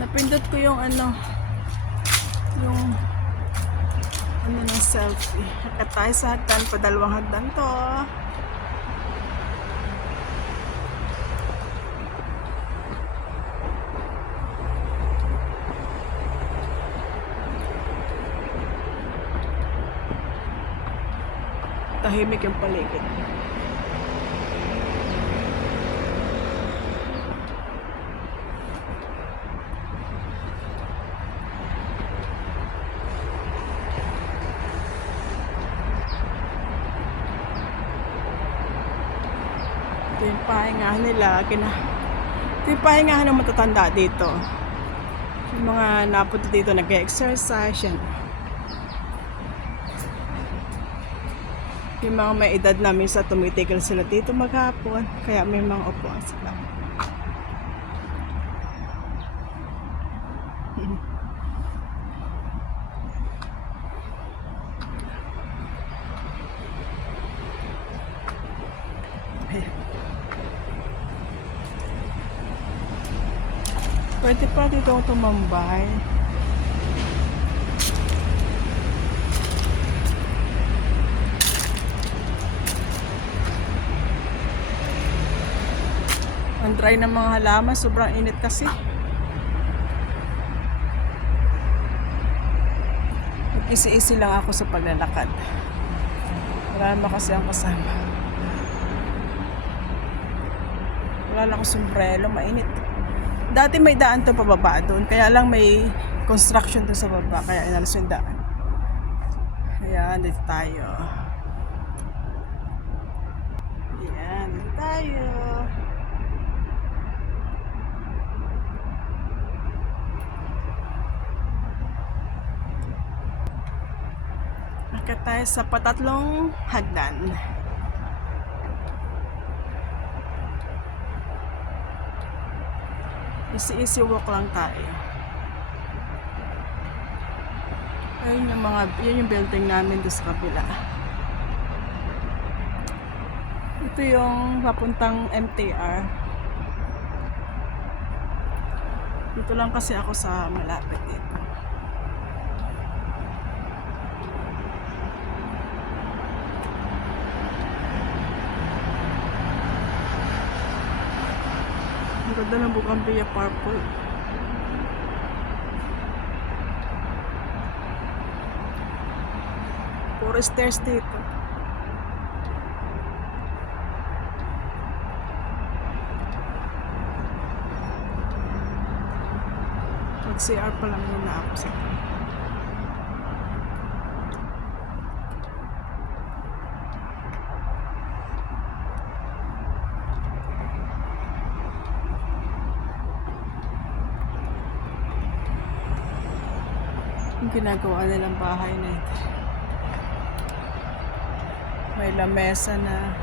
Napindot ko yung yung ng selfie. Hakat tayo sa hagdan, padalawang hagdan to. Tahimik yung paligid. Ito yung pahingahan nila. Ito yung pahingahan ng matatanda dito. Yung mga napunta dito nag-exercise yan. Yung mga may edad na minsan tumitigil sila dito maghapon. Kaya may mga upuan sila. Pwede pa dito tumambay. Ang dry ng mga halaman, sobrang init kasi. Mag-isi-isi lang ako sa paglalakad. Marami kasi ang kasama. Wala lang akong sombrero, mainit. Dati may daan to pababa doon, kaya lang may construction to sa baba, kaya inalis yung daan. Ayan, dito tayo. Ayan, dito tayo. Akyat tayo sa patatlong hagdan. Easy walk lang tayo. Ayun yun yung building namin doon sa kabila. Ito yung papuntang MTR. Dito lang kasi ako sa malapit dito. Ang ganda ng Bougainvillea Purple. Puro stairs dito. Mag-CR pa lang muna ako sa yung ginagawa nilang bahay na ito. May lamesa na.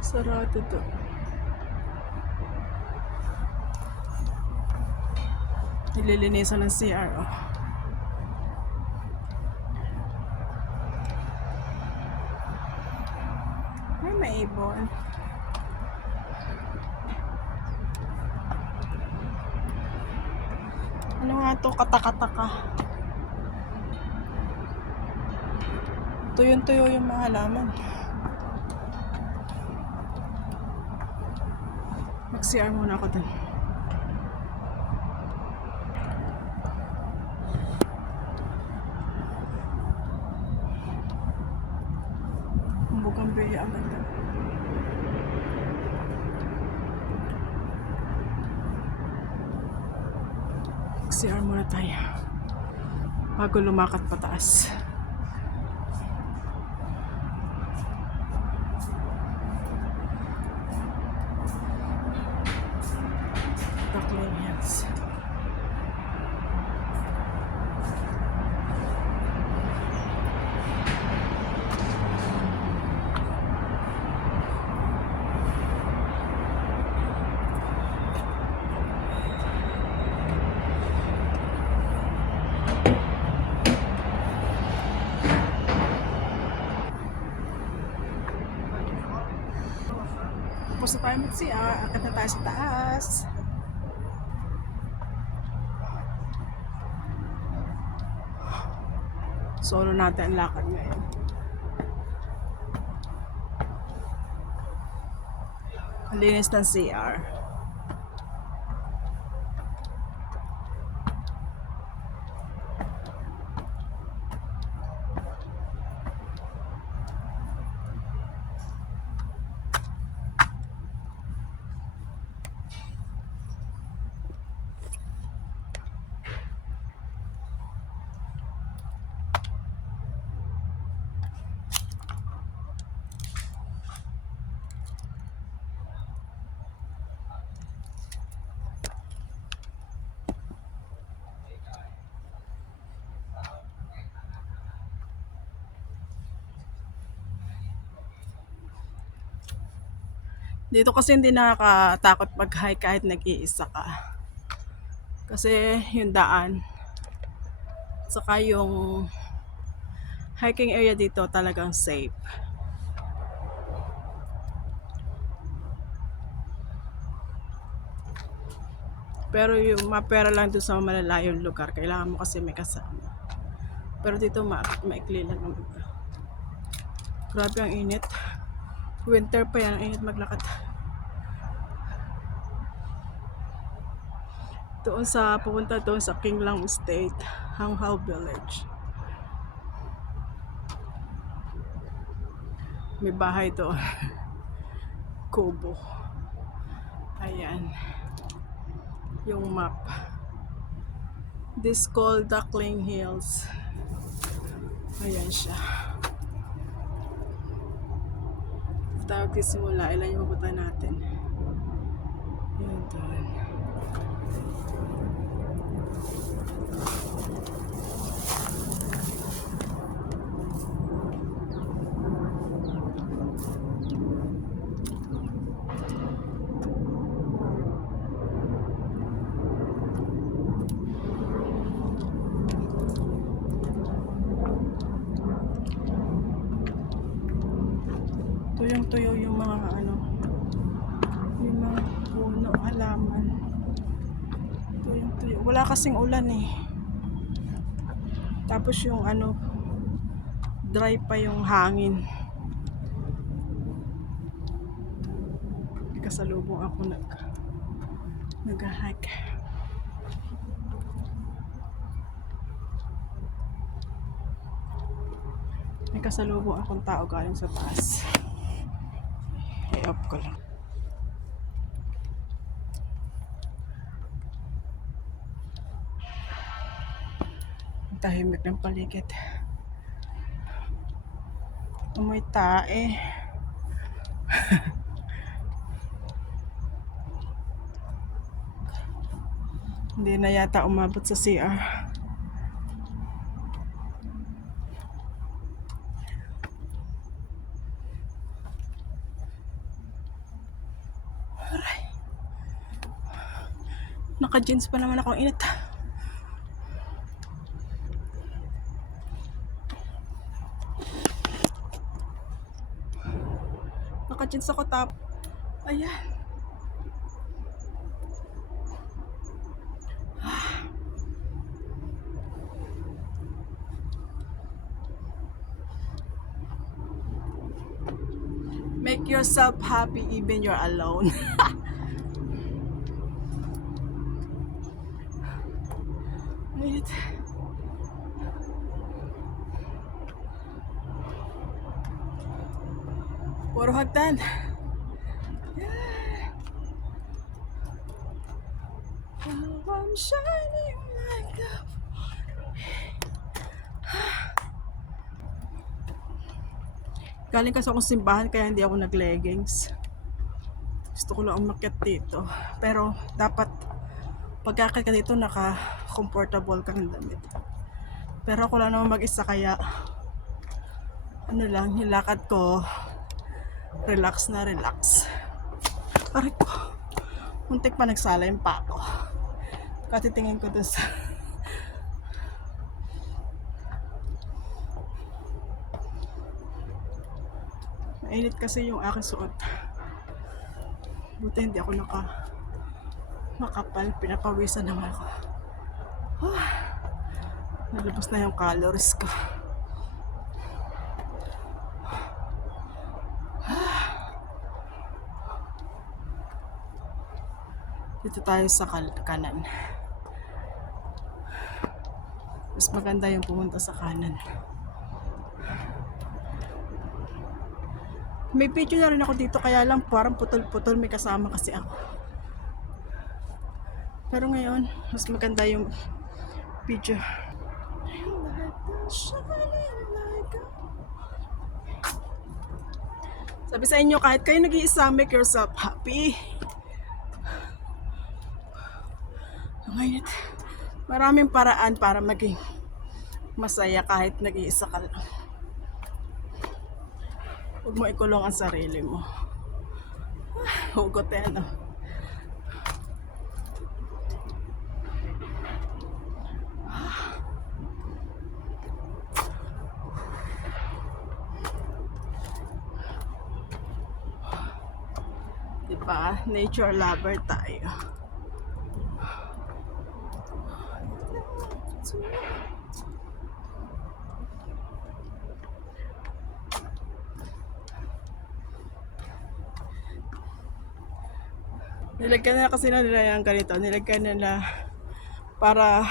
Sarado to. Nililinisan ng CR, oh. Ay, may ibon. Ano nga to? Katakataka. Tuyo-tuyo yung mga halaman. Mag-CR muna ako dun. Bougainvillea ang ganda. CR muna tayo bago lumakat pataas. Takling Hills. Tapos na tayo mag-CR, akit na tayo sa taas. Solo natin ang lakad ngayon. Ang linis ng CR. Dito kasi hindi nakakatakot mag-hike kahit nag-iisa ka. Kasi yung daan, saka yung hiking area dito talagang safe. Pero yung mapera lang doon sa malalayong lugar, kailangan mo kasi may kasama. Pero dito maikli lang naman. Grabe ang init. Winter pa yan, ang init maglakad. Pupunta doon sa Kinglang Estate, Hanghao Village. May bahay doon. Kubo. Ayan. Yung map. This called Duckling Hills. Ayan siya. Tawag simula, ilan yung mabuta natin. Ayan doon. Tuyong-tuyo yung mga yung mga puno, halaman. Tuyong-tuyo. Wala kasing ulan eh. Tapos yung dry pa yung hangin. Kasalubong ako nag-hike. May kasalubong akong tao galing sa taas. I-off ko lang. Tahimik ng paligid. Amoy tae. Hindi na yata umabot sa CR. Aray. Naka-jeans pa naman ako, init. Naka-jeans ako ayan. Make yourself happy even you're alone. Wait. Puro hagdan. Yeah. Oh, I'm shining like the Galing kasi akong simbahan kaya hindi ako nag-leggings. Gusto ko lang umakyat dito. Pero dapat pagkakit ka dito naka-comfortable kang damit. Pero ako lang naman mag-isa kaya nilakad ko relax na relax. Aray ko. Muntik pa nagsalayin pa ako. Katitingin ko dun sa mainit kasi yung aking suot. Buti hindi ako makapal. Pinapawisan naman ako. Nalabas na yung calories ko. Dito tayo sa kanan. Mas maganda yung pumunta sa kanan. May video na rin ako dito, kaya lang parang putol-putol, may kasama kasi ako. Pero ngayon, mas maganda yung video. Sabi sa inyo, kahit kayo nag-iisa, make yourself happy. Ngayon, maraming paraan para maging masaya kahit nag-iisa ka lang. Huwag mo ikulong ang sarili mo. Hugot yan, oh. Diba? Nature lover tayo. Nilagyan na kasi nila yung ganito. Nilagyan nila para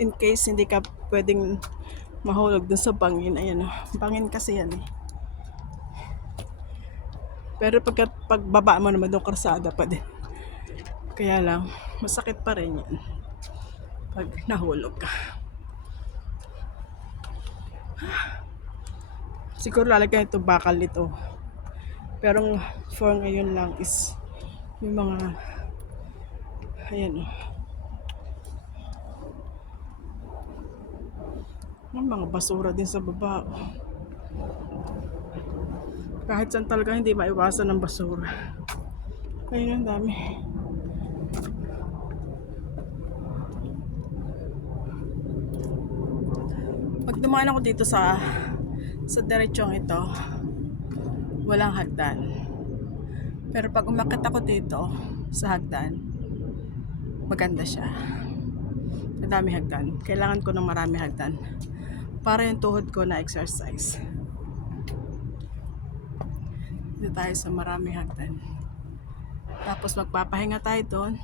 in case hindi ka pwedeng mahulog dun sa bangin. Ayan, oh. Bangin kasi yan eh. Pero pagbaba mo naman doon, karsada pa din. Kaya lang, masakit pa rin yan pag nahulog ka. Siguro lalagyan ito bakal nito. Pero for ngayon lang is yung mga ayan, yung mga basura din sa baba. Kahit saan talaga hindi maiwasan ng basura. Kaya ang dami. Pag dumaan ako dito sa diretsong ito, walang hagdan. Pero pag umakyat ako dito sa hagdan, maganda siya. Madami hagdan. Kailangan ko ng marami hagdan para yung tuhod ko na exercise. Dito tayo sa marami hagdan. Tapos magpapahinga tayo doon.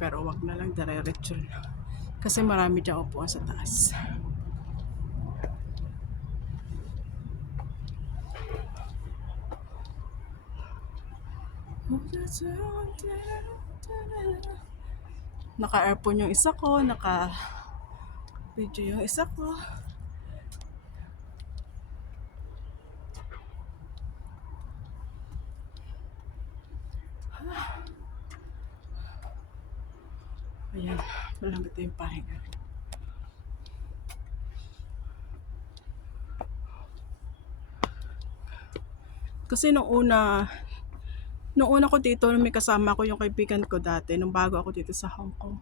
Pero wag na lang diretso. Kasi marami dyan upuan sa taas. Naka-earphone yung isa ko, naka-video yung isa ko. Ayan, malambot yung pahinga. Kasi nung una ko dito, may kasama ko yung kaibigan ko dati, nung bago ako dito sa Hong Kong.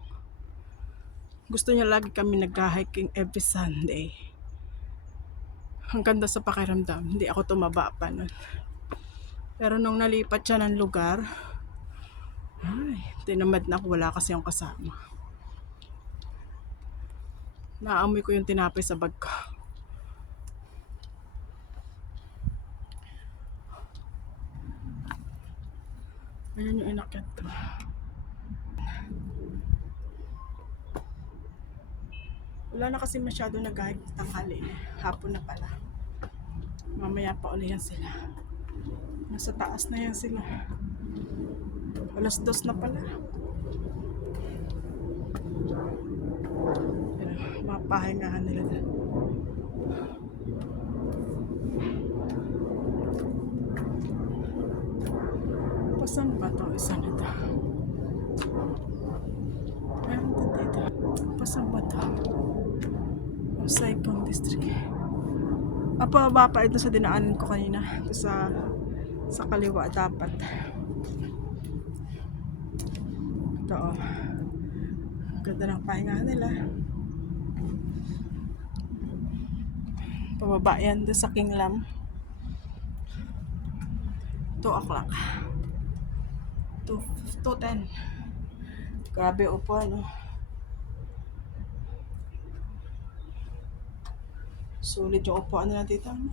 Gusto niya lagi kami nag-hiking every Sunday. Ang ganda sa pakiramdam, hindi ako tumaba pa nun. Pero nung nalipat siya ng lugar, ay, tinamad na ako, wala kasi yung kasama. Naamoy ko yung tinapay sa bag ko. Ayan yung inakyat ko. Wala na kasi masyado nag-hike tanghali. Hapon na pala. Mamaya pa ulit yan sila. Nasa taas na yan sila. 2:00 na pala. Pero mapahingahan nila dyan. Pasan ba ito? Isa na ito. Meron din dito. Pasan ba ito? Saipong District. Pababa pa ito sa dinaanan ko kanina. Ito sa kaliwa dapat. Ito, oh. Ganda ng pahingahan nila. Pababa yan doon sa Kinglam. 2 o'clock. 2:10. Grabe upuan, no? Sulit yung upuan nila dito, no?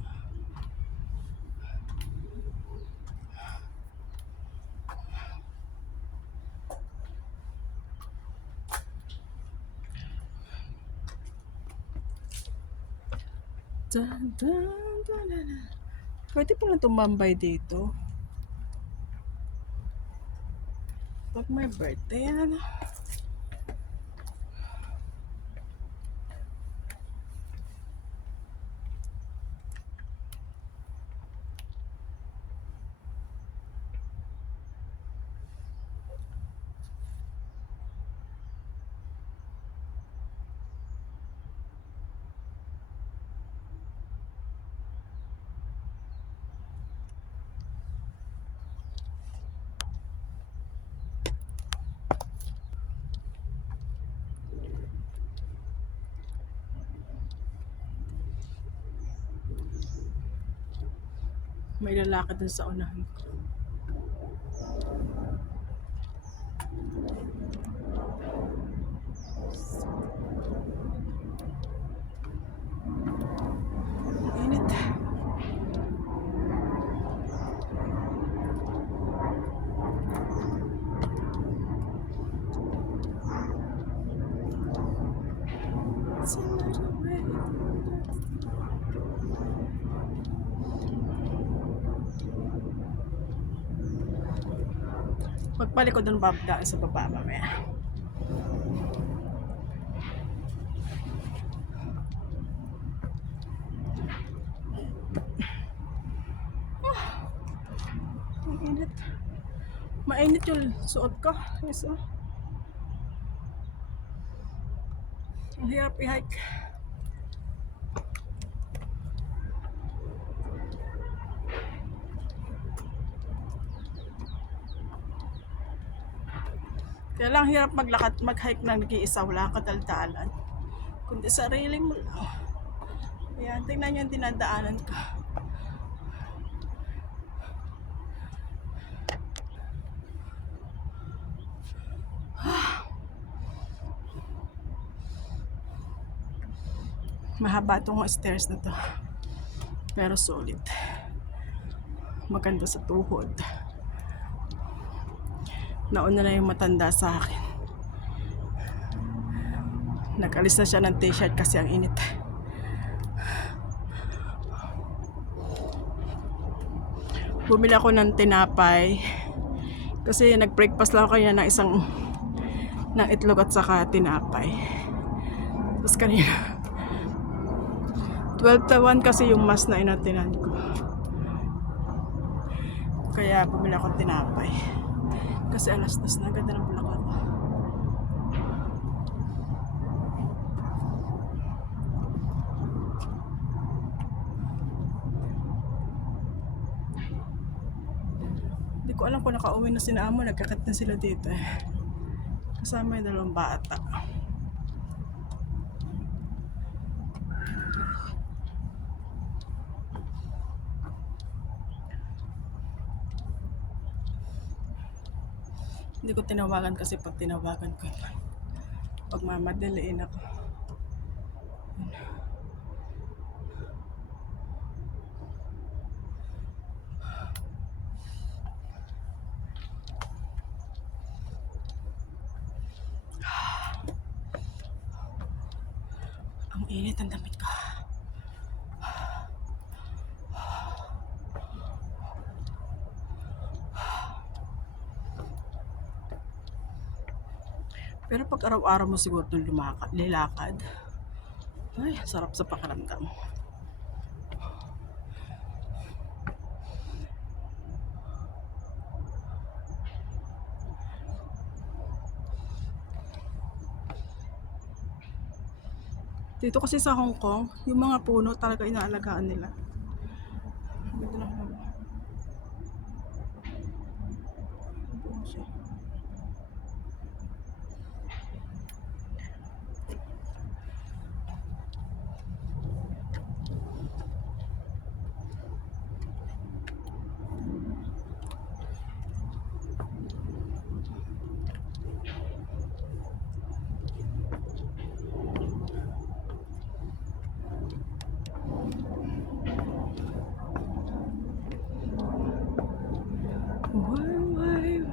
Dun, dun, dun, dun, dun. Pwede pala tumambay dito. Pag may birthday, ano? May lalaki dun sa unahan ko. Ang init. Magpalikod ng babdaan sa baba mamaya. Ang init. Mainit yung suot ko. Yes, oh. Ang hirap i-hike. Kaya lang hirap maglakad, mag-hike ng nag-iisa, wala kang kadaldalan. Kundi sarili mo lang. Ayan, tingnan niyo yung dinadaanan ko. Mahaba itong stairs na to. Pero solid. Maganda sa tuhod. Nauna na yung matanda sa akin. Nag-alis na siya ng t-shirt kasi ang init. Bumili ako ng tinapay. Kasi nag-breakfast lang ako kanina ng itlog at saka tinapay. Tapos kanina 12:01 kasi yung mas na inatinan ko. Kaya bumili ako ng tinapay. Kasi alas-tas na, ganda ng bulaklak. Hindi ko alam kung nakauwi na sina amo, nagkakit na sila dito eh. Kasama yung dalawang bata. Hindi ko tinawagan kasi pag tinawagan ko, pagmamadaliin ako. Ang init ang damit ko. Pero pag araw-araw mo siguro itong lilakad, ay, sarap sa pakiramdam. Dito kasi sa Hong Kong, yung mga puno talaga inaalagaan nila. Dito lang naman. Puno siya. Why?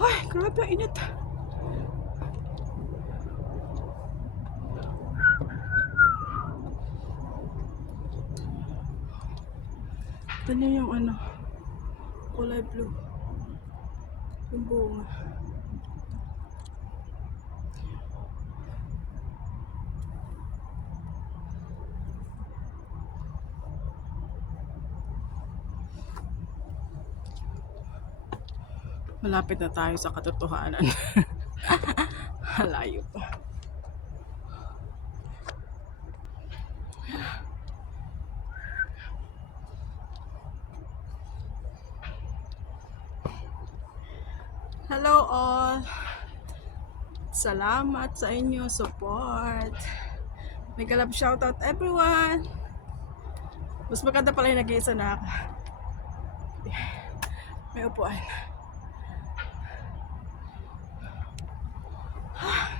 Ay, grabe ang init. Ito niyo yung ano, kulay blue. Yung bunga. Malapit na tayo sa katotohanan. Halayo pa. Hello all. Salamat sa inyo support. May galap shoutout everyone. Mas maganda pala yung nag-iisa na ako. May upuan.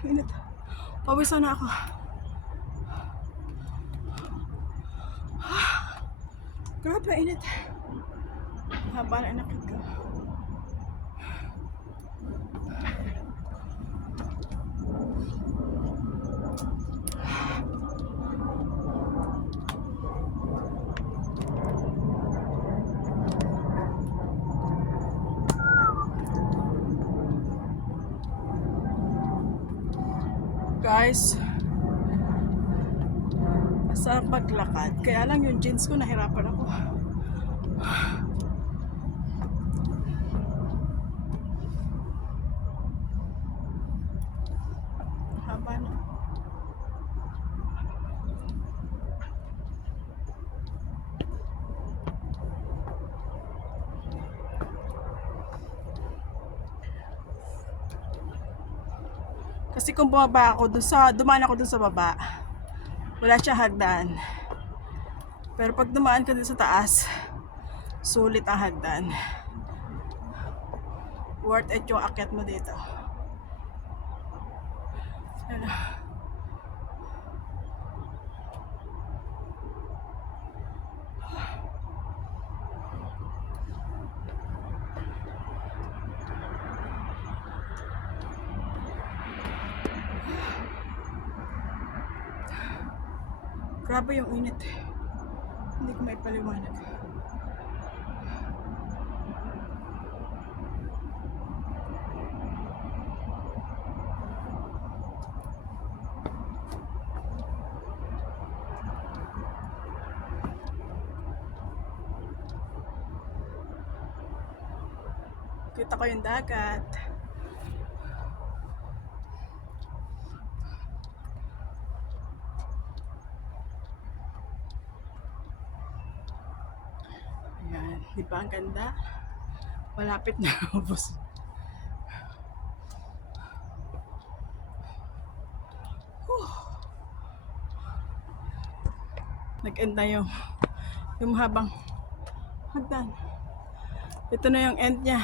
Init. Pawisan na ako. Grabe, init. Haba na inakit ko. Guys, masarap maglakad. Kaya lang yung jeans ko nahirapan ako. Haba na. Kasi kung bumaba ako dumaan ako dun sa baba, wala siya hagdan. Pero pag dumaan ka dun sa taas, sulit ang hagdan. Worth it yung akyat mo dito. Ano? Grabe yung init. Hindi ko maipaliwanag. Kita ko yung dagat. Ayan, di ba ang ganda? Malapit na ubos. Nag-end na yung habang hagdan. Ito na yung end niya.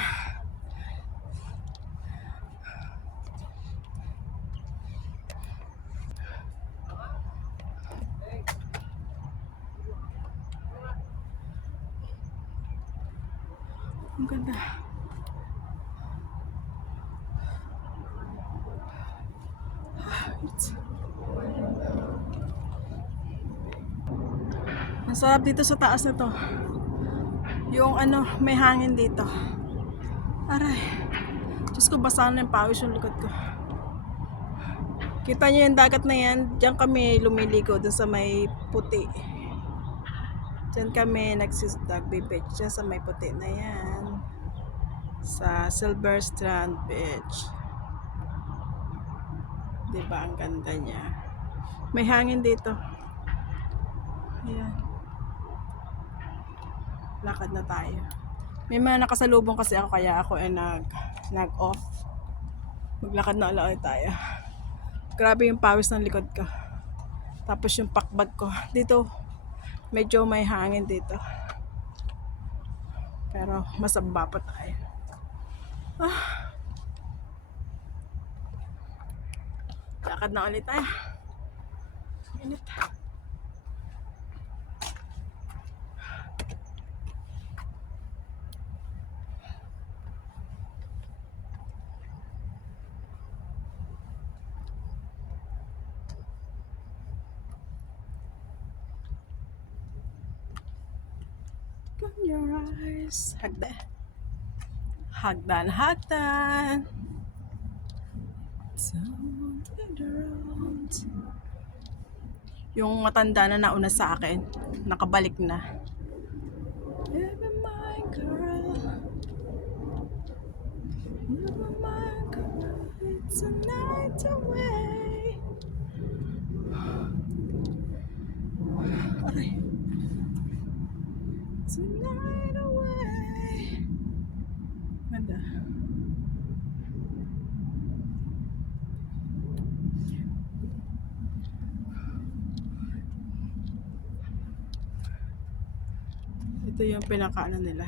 Ang ganda. Ang sarap dito sa taas na to. Yung ano, may hangin dito. Aray. Diyos ko, basa na yung pawis yung likod ko. Kita niyo yung dagat na yan. Diyan kami lumiligo dun sa may puti. Diyan kami nagbe-beach dyan sa may puti na yan. Sa Silver Strand Beach. Diba ang ganda niya? May hangin dito. Ayan. Lakad na tayo. May mga nakasalubong kasi ako kaya ako ay nag-off. Maglakad na ulit tayo. Grabe yung pawis ng likod ko. Tapos yung pakbag ko. Dito, medyo may hangin dito. Pero masamba pa tayo. Lakad na ulit tayo. Init. Open your eyes. Hagdan. Hagdan, hagdan. Yung matanda na nauna sa akin, nakabalik na. Never mind, girl. Never mind, girl. It's a night away. Aray. It's a night away. Ganda. Ito yung pinakaano nila.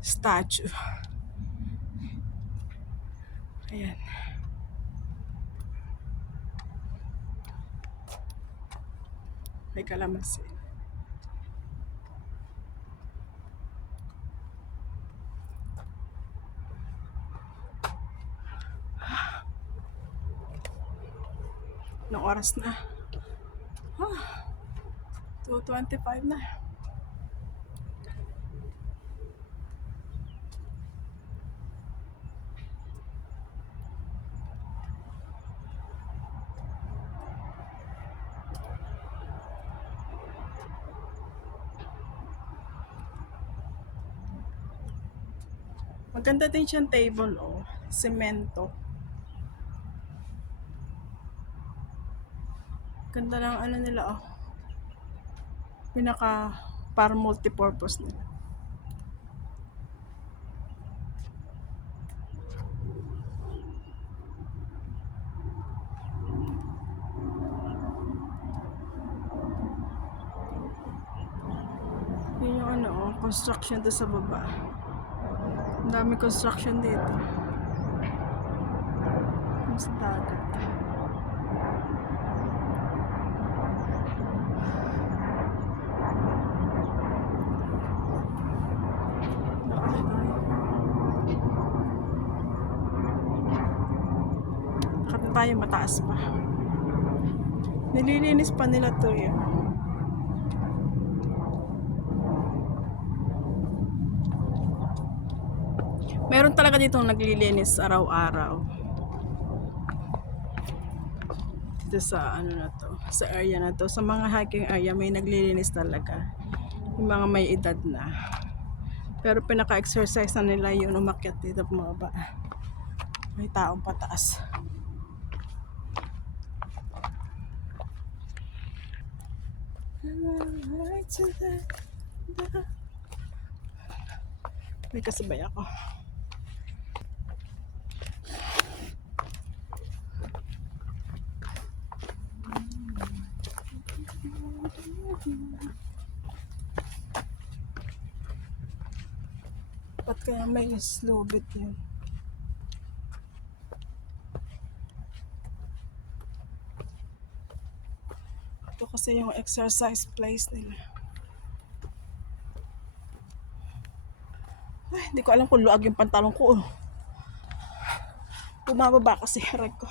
Statue. Ayan. May kalamansi. Anong oras na? 2:25 na. Maganda din siyang table, oh. Semento. Ganda lang ano nila, oh. Pinaka para multi-purpose nila. Yun yung ano, oh, construction doon sa baba. Ang dami construction dito. Yung sa dagat. Lakad na tayo, mataas pa. Nililinis pa nila to yun. Meron talaga dito naglilinis araw-araw. Dito sa ano na to, sa area na to, sa mga hiking area may naglilinis talaga. Yung mga may edad na. Pero pinaka-exercise na nila yung umakyat dito bumaba. May taong pataas. May kasabay ako. Ba't kaya may slow bit yun? Ito kasi yung exercise place nila. Ay, hindi ko alam kung luag yung pantalon ko. Bumababa kasi harag ko.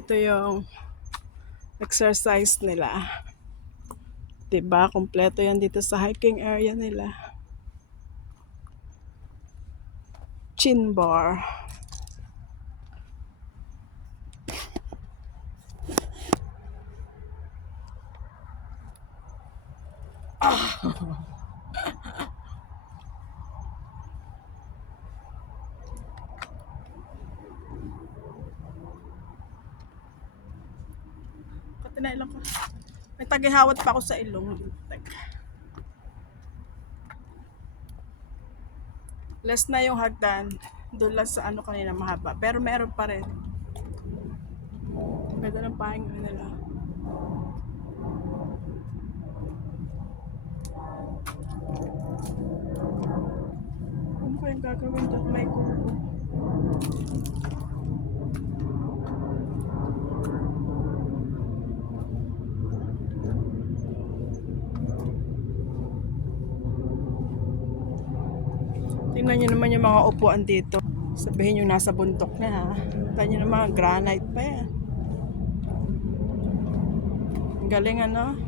Ito yung exercise nila. Diba? Kompleto yan dito sa hiking area nila. Chin bar. Tinailan ko. May tagihawat pa ako sa ilong. Less na yung hagdan. Doon lang sa ano kanina mahaba. Pero meron pa rin. Ganda ng pahinga nila. Ano ko yung gagawin doon? May kubo. Tingnan nyo naman yung mga upuan dito. Sabihin yung nasa bundok na ha. Tingnan nyo naman, granite pa yan. Ang galing ano?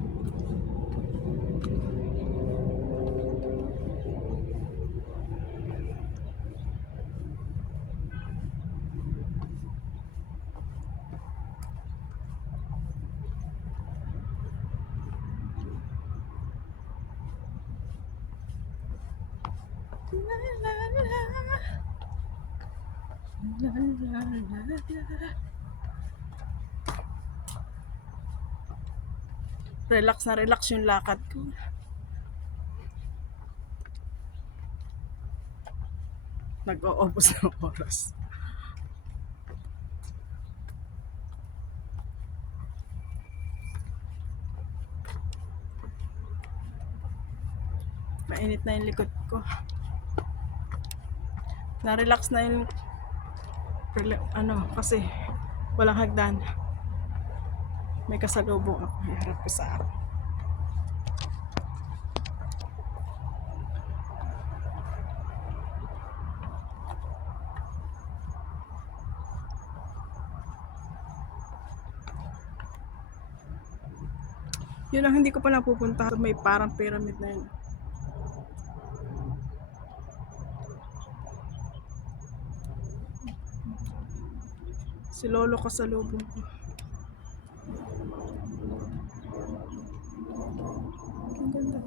Relax na relax yung lakad ko. Nag-oobos ng oras. Mainit na yung likod ko. Na-relax na yung kasi walang hagdan. May kasalubong ako. Iharap ko sa ako. Yun ang hindi ko pa napupunta. May parang pyramid na yun. Si Lolo ko sa lubong ko. Ang ganda.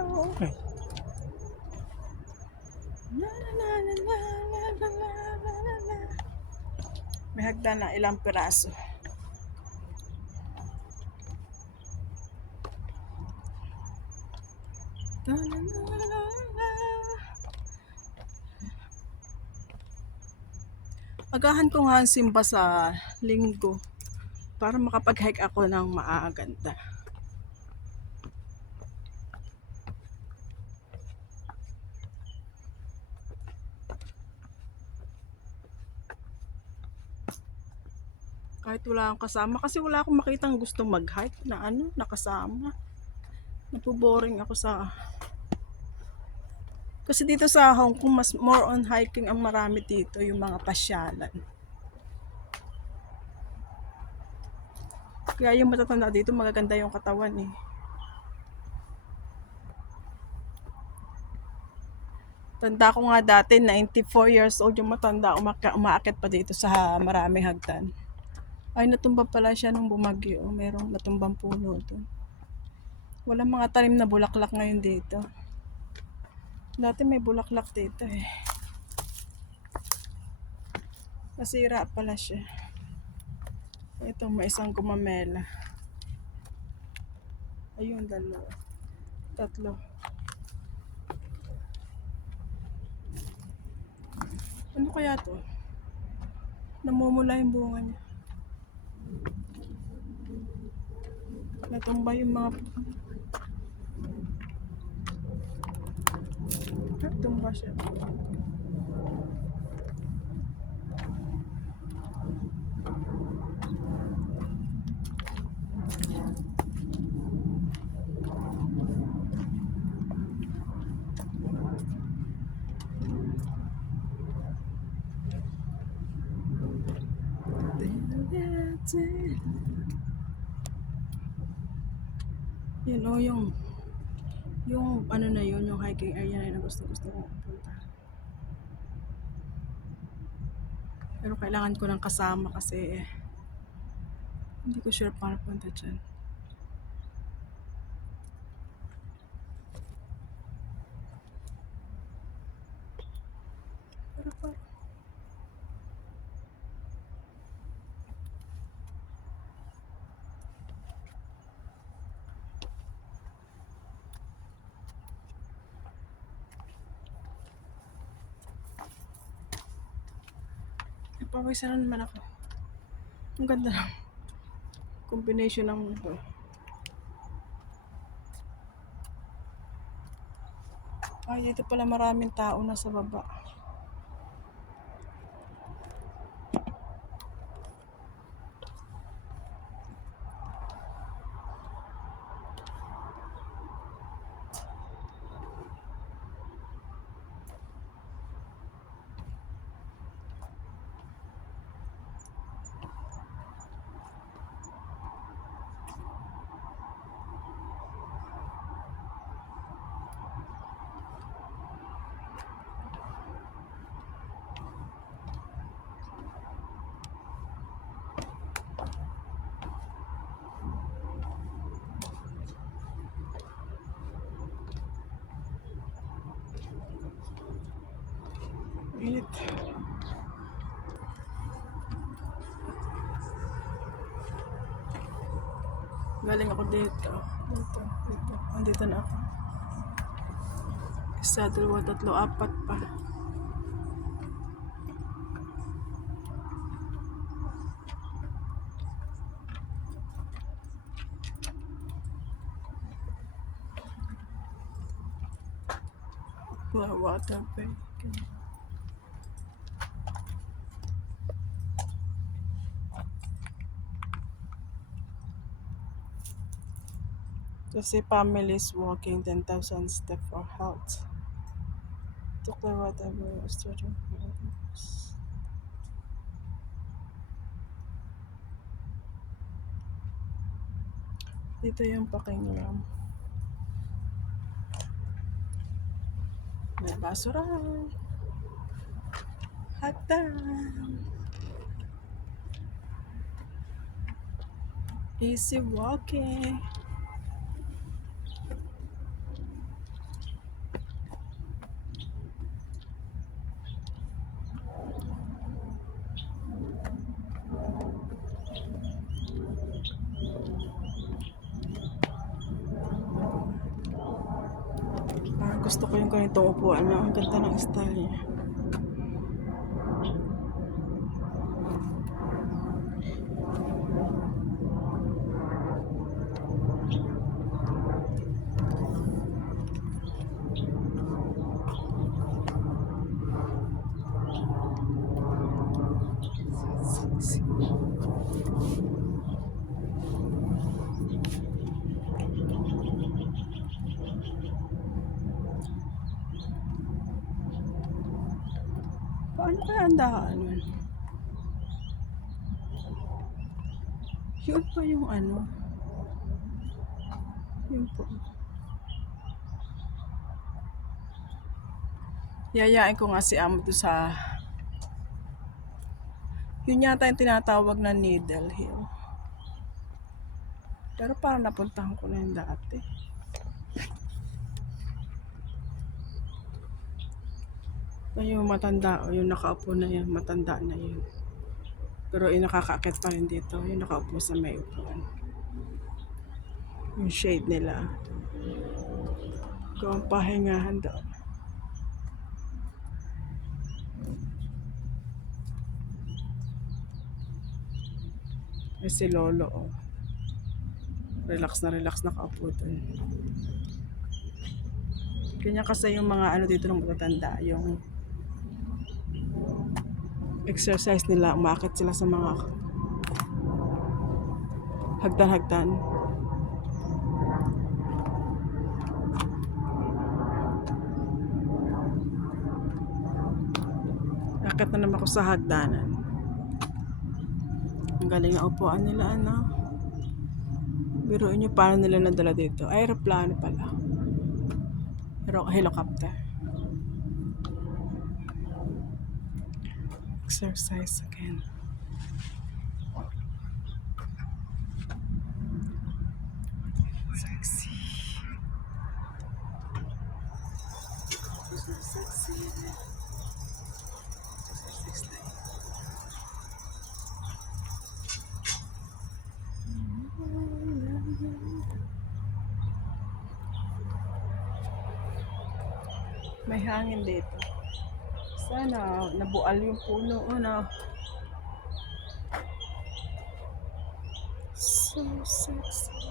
Okay. May hagdan na ilang piraso. Agahan ko nga ang simba sa linggo para makapag-hike ako ng maaganda. Kahit wala akong kasama kasi wala akong makitang gustong mag-hike na nakasama. Napuboring ako sa kasi dito sa Hong Kong mas more on hiking ang marami dito, yung mga pasyalan. Kaya yung matatanda dito magaganda yung katawan eh. Tanda ko nga dati 94 years old yung matanda umaakit pa dito sa maraming hagdan. Ay natumba pala siya nung bumagyo. Merong natumbang puno doon. Walang mga tanim na bulaklak ngayon dito. Dati may bulaklak dito eh. Nasira pala siya. Ito, may isang gumamela. Ayun, dalawa. Tatlo. Ano kaya to? Namumula yung bunga niya. Natumba yung mga... Natumba siya. Yun o, yung ano na yun, yung hiking area na gusto kong punta. Pero kailangan ko ng kasama kasi hindi ko sure paano punta dyan. Pero parang pawisan na naman ako. Ang ganda ng combination ng ito. Ay, dito pala maraming tao na sa baba. Init. Galing ako dito. Dito. Andito na ako. Isa, dalawa, tatlo, apat pa. Water break. Kasi families walking 10,000 steps for health. To clear whatever was starting. Dito yung pakingram. May basurahan. Hagdan. Easy walking. Parang gusto ko yung ganitong upuan na ang ganda ng style niya. Paano kaya ang daanan? Yun pa yung ano. Yun po. Yayain ko nga si Amo doon sa... Yun yata yung tinatawag na Needle Hill. Pero parang napuntahan ko na yung dati. Yung matanda, o yung nakaupo na yun, matanda na yun. Pero yung nakakaakit pa rin dito, yung nakaupo sa may upuan. Yung shade nila. Kung pahingahan doon. Eh si Lolo, oh. Relax nakaupo doon. Kanya kasi yung mga ano dito ng matatanda, yung exercise nila, umakit sila sa mga hagdan-hagdan. Akit na naman ako sa hagdanan. Ang galing na upuan nila, ano. Biruin nyo paano nila nadala dito. Aeroplano pala. Helicopter. Exercise again. Sexy. So sexy. Exercise lang. May hangin dito. Sana nabual yung puno. Ano. So sexy.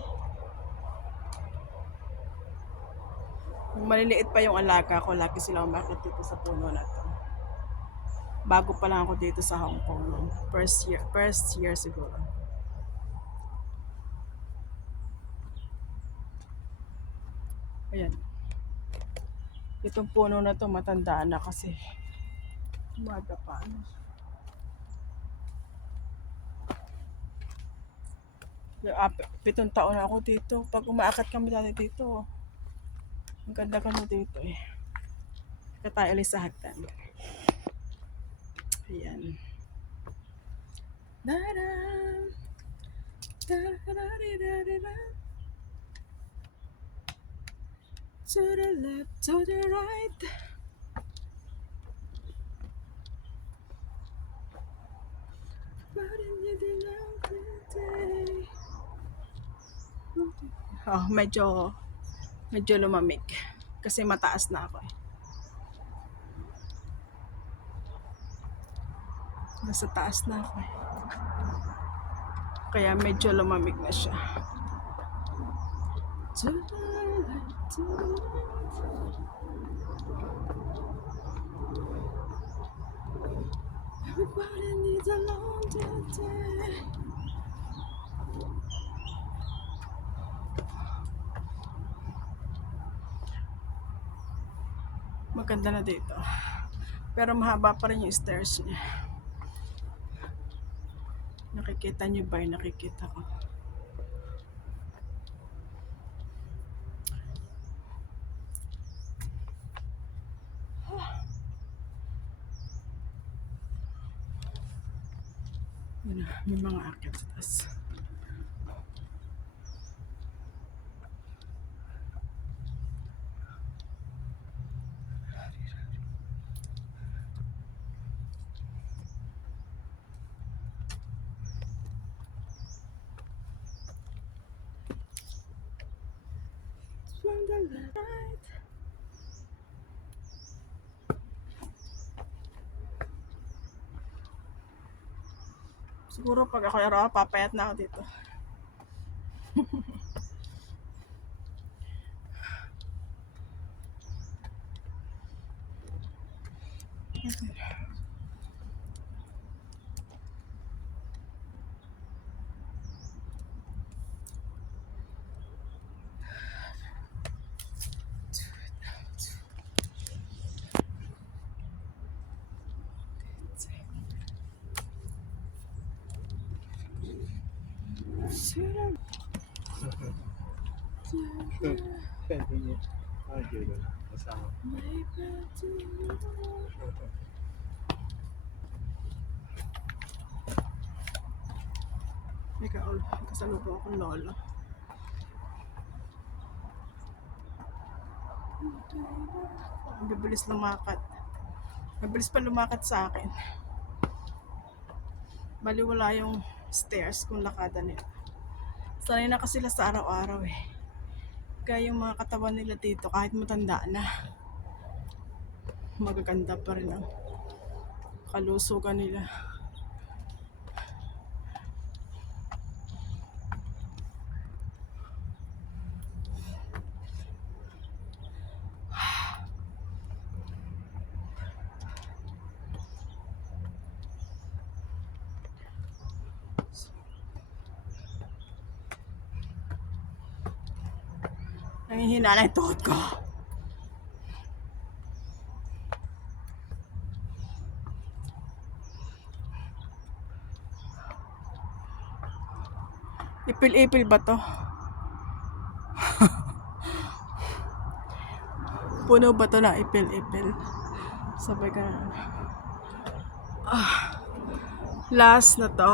Maliliit pa yung alaga ko, lagi sila umakit dito sa puno na to. Bago pa lang ako dito sa Hong Kong. First year siguro. Ayan. Itong puno na to matanda na kasi umaga pa. Ano. 7 taon na ako dito. Pag umaakat kami dati dito, ang ganda-ganda dito eh. Kaya tayo ulit sa hagdan. Ayan. Da-da! Da-da-da-da-da-da. To the left, to the right. Oh, medyo lumamig. Kasi mataas na ako eh. Nasa taas na ako eh. Kaya medyo lumamig na siya. Everybody needs a long day. Maganda na dito. Pero mahaba pa rin yung stairs niya. Nakikita niyo ba yung nakikita ko? Yun na, may mga akit sa taas. From the light. Siguro pag ako araw, papayat na ako dito. May kasalubong akong lolo. Ang bibilis lumakad. Mabilis pa lumakad sa akin. Baliwala yung stairs kung lakada nila. Sanay na kasi sila sa araw-araw eh. Kaya yung mga katawan nila dito kahit matanda na, magaganda pa rin ang kalusugan nila. Nanghihina na yung tuhod ko. Ipil-ipil ba to? Puno ba to na ipil-ipil? Sabay ka na. Last na to.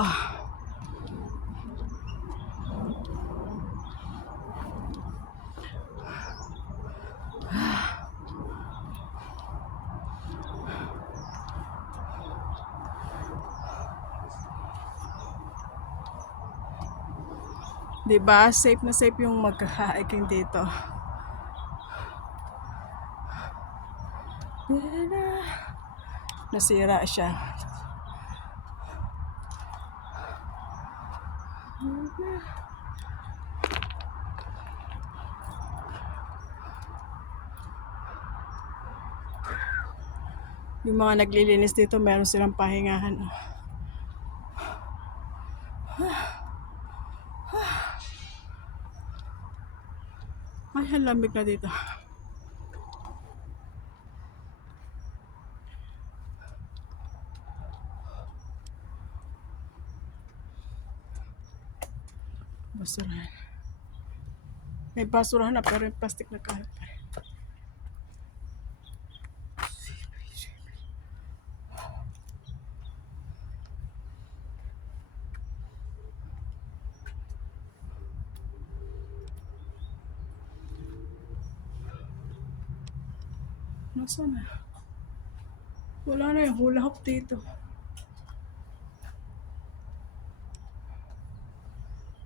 Diba? Safe na safe yung magka-hiking dito. Nasira siya. Yung mga naglilinis dito, meron silang pahingahan. Ay, ang lamig na dito. Basurahan. May basurahan na pero yung plastic na kalat pa rin. Nasaan na? Wala na yung hula hoop dito.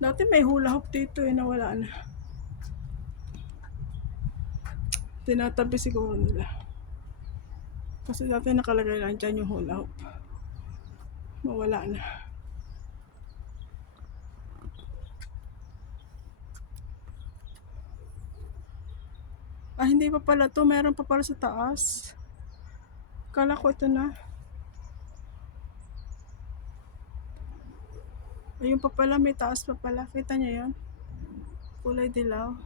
Dati may hula hoop dito eh, nawala na. Tinatabi siguro nila. Kasi dati nakalagay lang dyan yung hula hoop. Mawala na. Ah, hindi pa pala to. Meron pa pala sa taas. Kala ko ito na. Ayun pa pala, may taas pa pala. Kita niyo yun? Kulay dilaw.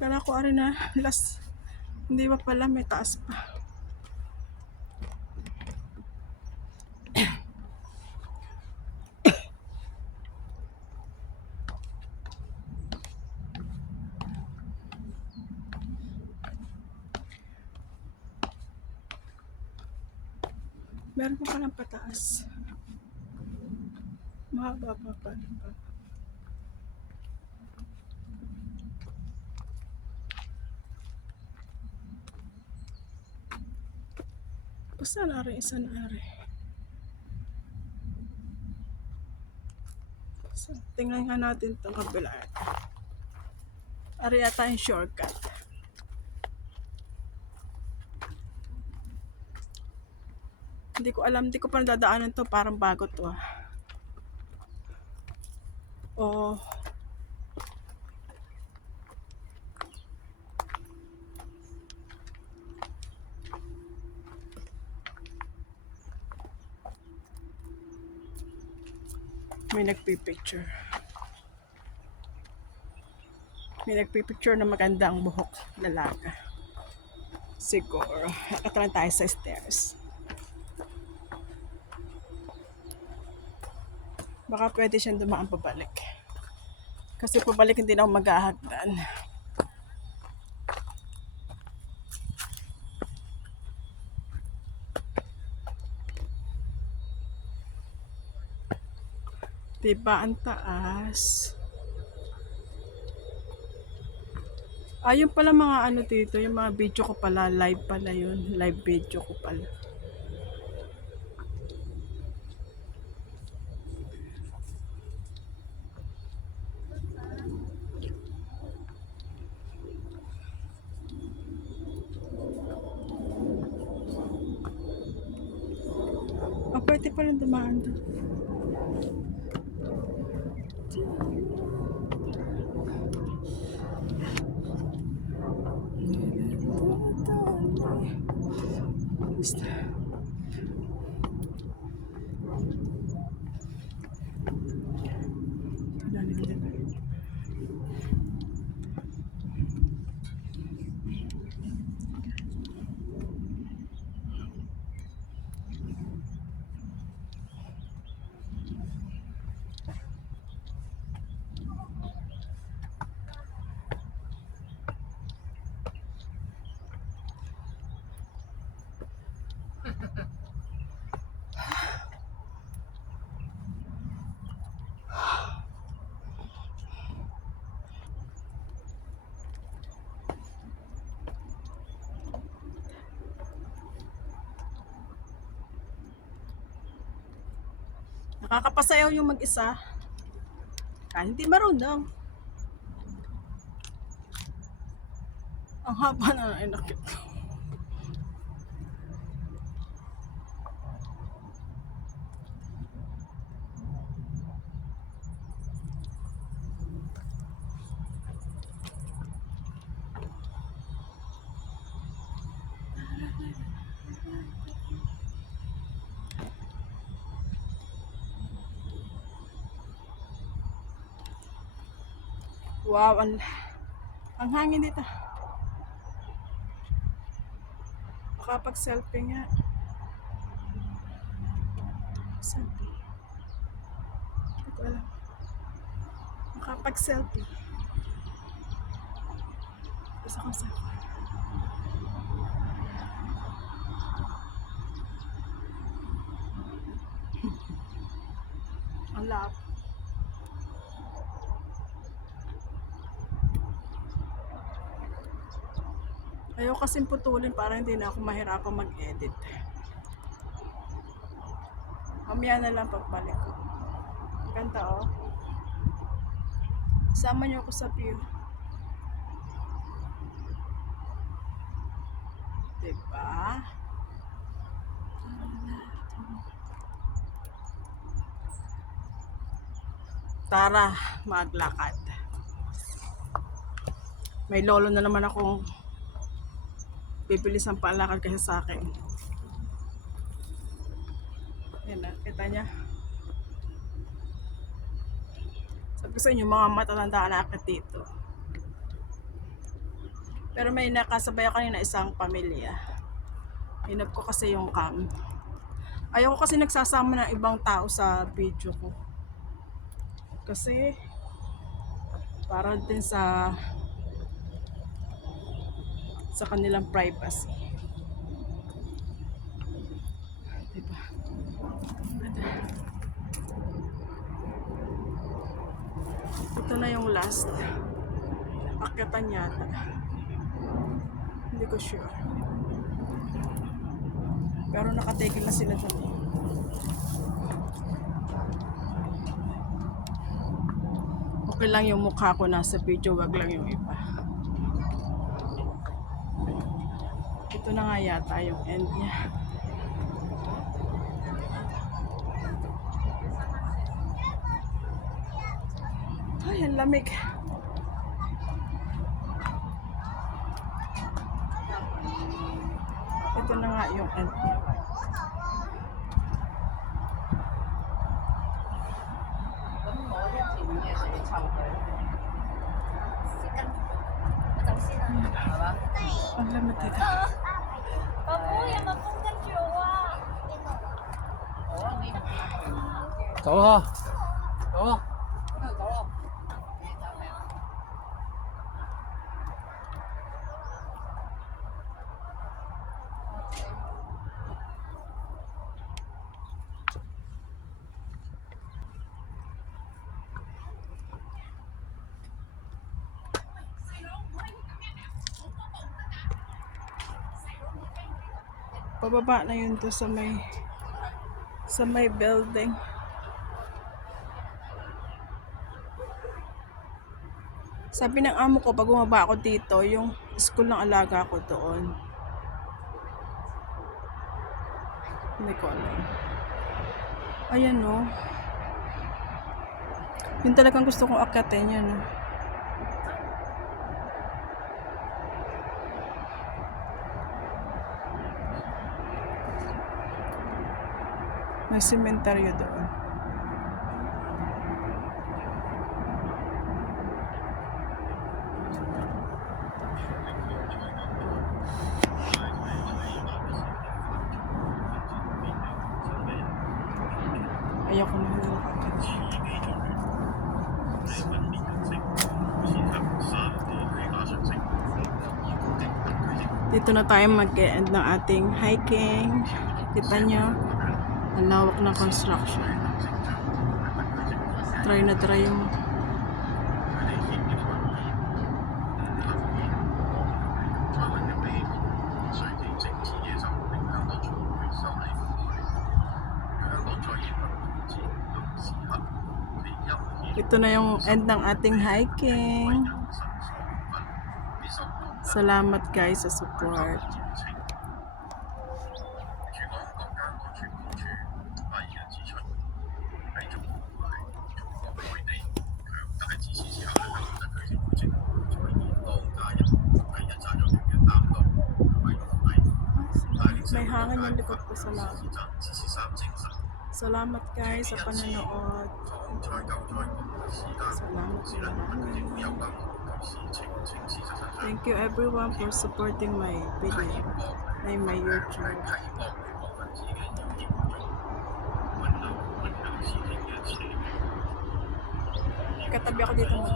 Kala ko ari na. Last. Hindi pa pala, may taas pa. Meron pa palang pataas. Mahaba pa pala. Basta na ari, isa na ari. So, tingnan nga natin itong kabila. Ari yata yung shortcut. Hindi ko alam, hindi ko pa nadadaanan to. Parang bago to ah. Oh. May nagpipicture. May nagpipicture na maganda ang buhok. Lalaga. Siguro. Nakatalan tayo sa stairs. Baka pwede siyang dumaan pabalik. Kasi pabalik hindi na ako maghahagdan. Diba ang taas? Ayun pala mga ano dito, yung mga video ko pala, live pala yun. Live video ko pala. Oh, pwede palang dumaan doon. Basta. Nakakapasayaw yung mag-isa. Kahit hindi marunong. Ang haba na inakit ko. Wow, ang hangin dito. Makapag-selfie nga. Selfie. Hindi ko alam. Makapag-selfie. Gusto kong selfie. Ang lap. Ayaw kasing putulin para hindi na ako mahirapang mag-edit. Mamaya na lang pagbalik ko. Ang ganda oh. Sama niyo ako sa view. Diba? Tara, maglakad. May lolo na naman akong bibilis ang palakad kasi sa akin. Yan na, kita niya. Sabi ko sa inyo, mga matatanda na akit dito. Pero may nakasabay ako kanina isang pamilya. Hinap ko kasi yung cam. Ayoko kasi nagsasama ng ibang tao sa video ko. Kasi para din sa kanilang privacy. Diba? Ito na yung last. Akyatan yata. Hindi ko sure. Pero nakatigil na sila dyan. Okay lang yung mukha ko nasa video, wag lang yung iba. Ito na nga yata yung end niya. Ay, ang lamig. Ito na nga yung end niya. Ang lamig dito. 爸爸有冇風跟住我啊？走了，走了。 Pababa na yun to sa may building. Sabi ng amo ko pag bumaba ako dito, yung school ng alaga ko doon. Hindi ko alam. Ayan no. Yun talagang gusto kong akyatin yan no. May sementeryo doon. Ayoko na nakakit. Dito na tayo mag-end ng ating hiking. Kita nyo, ang lawak ng construction. Try na try yung ito na yung end ng ating hiking. Salamat guys sa support. May hangin yung likod ko. Salamat. Salamat guys sa panonood. Salamat sa lahat. Thank you everyone for supporting my video, my YouTube. Katabi ako dito mo.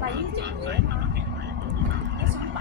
第一隻嘢嘛，一想打。